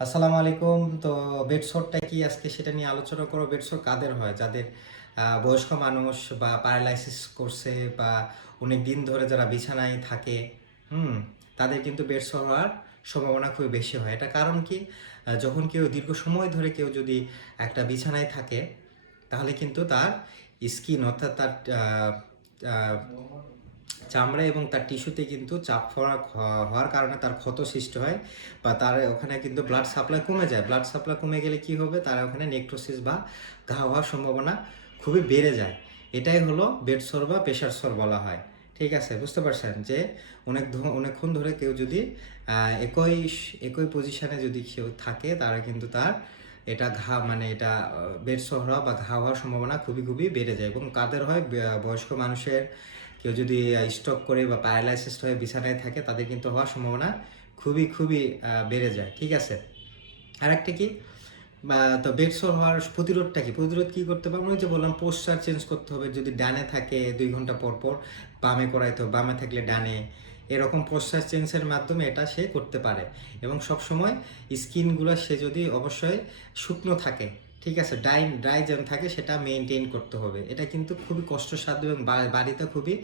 আসসালামু আলাইকুম। তো বেডসোরটা কি আজকে সেটা নিয়ে আলোচনা করব। বেডসোর কাদের হয়? যাদের বয়স্ক মানুষ বা প্যারালাইসিস করছে বা অনেক দিন ধরে যারা বিছানায় থাকে, হুম, তাদের কিন্তু বেডসোর হওয়ার সম্ভাবনা খুবই বেশি হয়। এটা কারণ কি? যখন কেউ দীর্ঘ সময় ধরে কেউ যদি একটা বিছানায় থাকে, তাহলে কিন্তু তার স্কিন অর্থাৎ তার আহ, চামড়া এবং তার টিস্যুতে কিন্তু চাপ হওয়ার কারণে তার ক্ষত সৃষ্টি হয় বা তার ওখানে কিন্তু ব্লাড সাপ্লাই কমে যায়। ব্লাড সাপ্লাই কমে গেলে কি হবে? তার ওখানে নেক্রোসিস বা ঘা হওয়ার সম্ভাবনা খুবই বেড়ে যায়। এটাই হলো বেড সোর বা প্রেশার সোর বলা হয়। ঠিক আছে, বুঝতে পারছেন যে অনেকক্ষণ ধরে কেউ যদি একই একই পজিশনে যদি কেউ থাকে, তারা কিন্তু তার এটা ঘা মানে এটা বেড সোর হওয়া বা ঘা হওয়ার সম্ভাবনা খুবই খুবই বেড়ে যায়। এবং কাদের হয়? বয়স্ক মানুষের, কেউ যদি স্ট্রোক করে বা প্যারালাইসিস হয়ে বিছানায় থাকে, তাদের কিন্তু হওয়ার সম্ভাবনা খুবই খুবই বেড়ে যায়। ঠিক আছে, আর একটা কি তো বেড সোর হওয়ার প্রতিরোধটা কি? প্রতিরোধ কি করতে পারবো? ওই যে বললাম, পোস্টার চেঞ্জ করতে হবে। যদি ডানে থাকে 2 ঘন্টা পর পর বামে করাইতে হবে, বামে থাকলে ডানে, এরকম পোস্টার চেঞ্জের মাধ্যমে এটা সে করতে পারে। এবং সবসময় স্কিনগুলো সে যদি অবশ্যই শুকনো থাকে, ঠিক আছে, ড্রাই ড্রাই যেন থাকে, সেটা মেনটেন করতে হবে। এটা কিন্তু খুবই কষ্টসাধ্য এবং বাড়িতে খুবই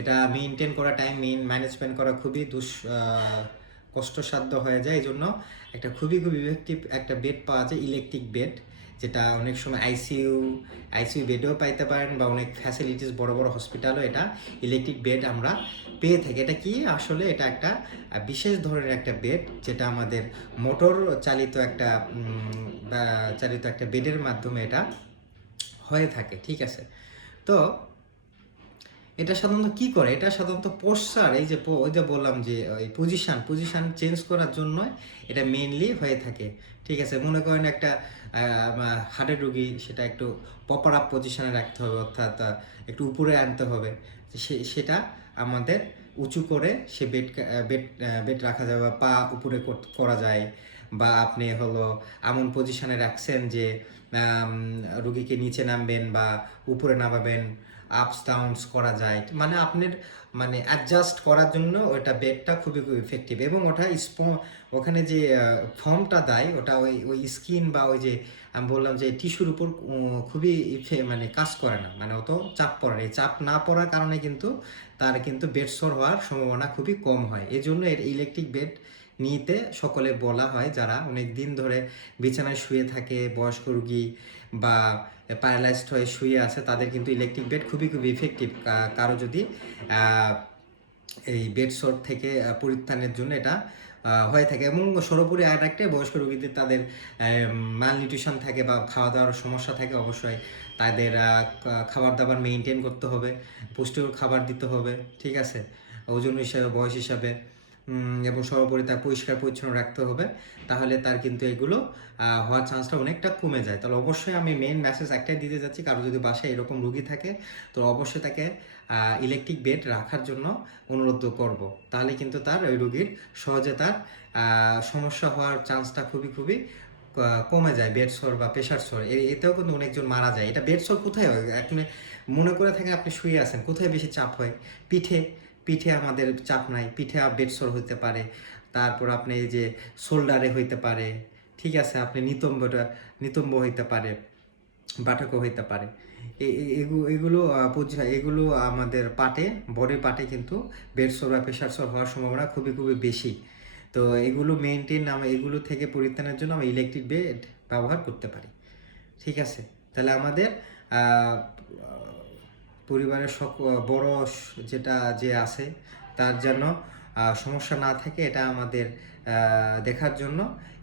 এটা মেনটেন করা, টাইম ম্যানেজমেন্ট করা খুবই কষ্টসাধ্য হয়ে যায়। এই জন্য একটা খুবই খুবই ইফেক্টিভ একটা বেড পাওয়া যায়, ইলেকট্রিক বেড, যেটা অনেক সময় আইসিইউ বেডেও পাইতে পারেন বা অনেক ফ্যাসিলিটিস বড় বড় হসপিটালও এটা ইলেকট্রিক বেড আমরা পেয়ে থাকি। এটা কি আসলে? এটা একটা বিশেষ ধরনের একটা বেড, যেটা আমাদের মোটর চালিত একটা বেডের মাধ্যমে এটা হয়ে থাকে। ঠিক আছে, তো এটা সাধারণত কি করে? এটা সাধারণত পোস্চার, এই যে ওই যে বললাম যে ওই পজিশন চেঞ্জ করার জন্য এটা মেইনলি হয়ে থাকে। ঠিক আছে, মনে করেন একটা হার্টের রুগী, সেটা একটু প্রপার আপ পজিশনে রাখতে হবে, অর্থাৎ একটু উপরে আনতে হবে। সেটা আমাদের উঁচু করে সে বেড বেড রাখা যাবে বা পা উপরে করা যায়। বা আপনি হলো এমন পজিশনে রাখছেন যে রুগীকে নিচে নামবেন বা উপরে নামাবেন, আপস ডাউনস করা যায়। মানে আপনার মানে অ্যাডজাস্ট করার জন্য ওটা বেডটা খুবই খুব ইফেক্টিভ। এবং ওটা ওখানে যে ফর্মটা দেয়, ওটা ওই ওই স্কিন বা ওই যে আমি বললাম যে টিস্যুর উপর খুবই মানে কাজ করে না, মানে অত চাপ পড়ে না। এই চাপ না পড়ার কারণে কিন্তু তার কিন্তু বেড সোর হওয়ার সম্ভাবনা খুবই কম হয়। এই জন্য এর ইলেকট্রিক বেড নিতে সকলে বলা হয়, যারা অনেক দিন ধরে বিছানায় শুয়ে থাকে, বয়স্ক রুগী বা প্যারালাইজড হয়ে শুয়ে আছে, তাদের কিন্তু ইলেকট্রিক বেড খুবই খুবই ইফেক্টিভ। কারো যদি এই বেড সোর থেকে পরিত্রাণের জন্য এটা হয়ে থাকে। এবং সর্বোপরি আর একটা, বয়স্ক রোগীদের তাদের মাল নিউট্রিশন থাকে বা খাওয়া দাওয়ার সমস্যা থাকে, অবশ্যই তাদের খাবার দাবার মেনটেন করতে হবে, পুষ্টিকর খাবার দিতে হবে। ঠিক আছে, ওজন হিসাবে, বয়স হিসাবে, এবং সর্বোপরি তার পরিষ্কার পরিচ্ছন্ন রাখতে হবে। তাহলে তার কিন্তু এগুলো হওয়ার চান্সটা অনেকটা কমে যায়। তাহলে অবশ্যই আমি মেন মেসেজ একটাই দিতে যাচ্ছি, কারো যদি বাসায় এরকম রুগী থাকে, তো অবশ্যই তাকে ইলেকট্রিক বেড রাখার জন্য অনুরোধ করব। তাহলে কিন্তু তার ওই রুগীর সহজে তার সমস্যা হওয়ার চান্সটা খুবই খুবই কমে যায়। বেড সোর বা প্রেশার সোর, এতেও কিন্তু অনেকজন মারা যায়। এটা বেড সোর কোথায় হয়? আপনি মনে করে থাকেন আপনি শুয়ে আছেন, কোথায় বেশি চাপ হয়? পিঠে। পিঠে আমাদের চাপ নাই, পিঠে বেড সোর হইতে পারে। তারপর আপনি এই যে শোল্ডারে হইতে পারে। ঠিক আছে, আপনি নিতম্ব হইতে পারে, বাটাকো হইতে পারে। এগুলো এগুলো আমাদের বডির পার্টে কিন্তু বেড সোর বা প্রেশার সোর হওয়ার সম্ভাবনা খুবই খুবই বেশি। তো এগুলো এগুলো থেকে পরিত্রাণের জন্য আমরা ইলেকট্রিক বেড ব্যবহার করতে পারি। ঠিক আছে, তাহলে আমাদের পরিবারের বড় যেটা যে আছে, তার যেন সমস্যা না থাকে, এটা আমাদের দেখার জন্য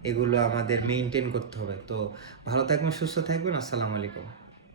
এগুলো আমাদের মেনটেন করতে হবে। তো ভালো থাকবেন, সুস্থ থাকবেন। আসসালামু আলাইকুম।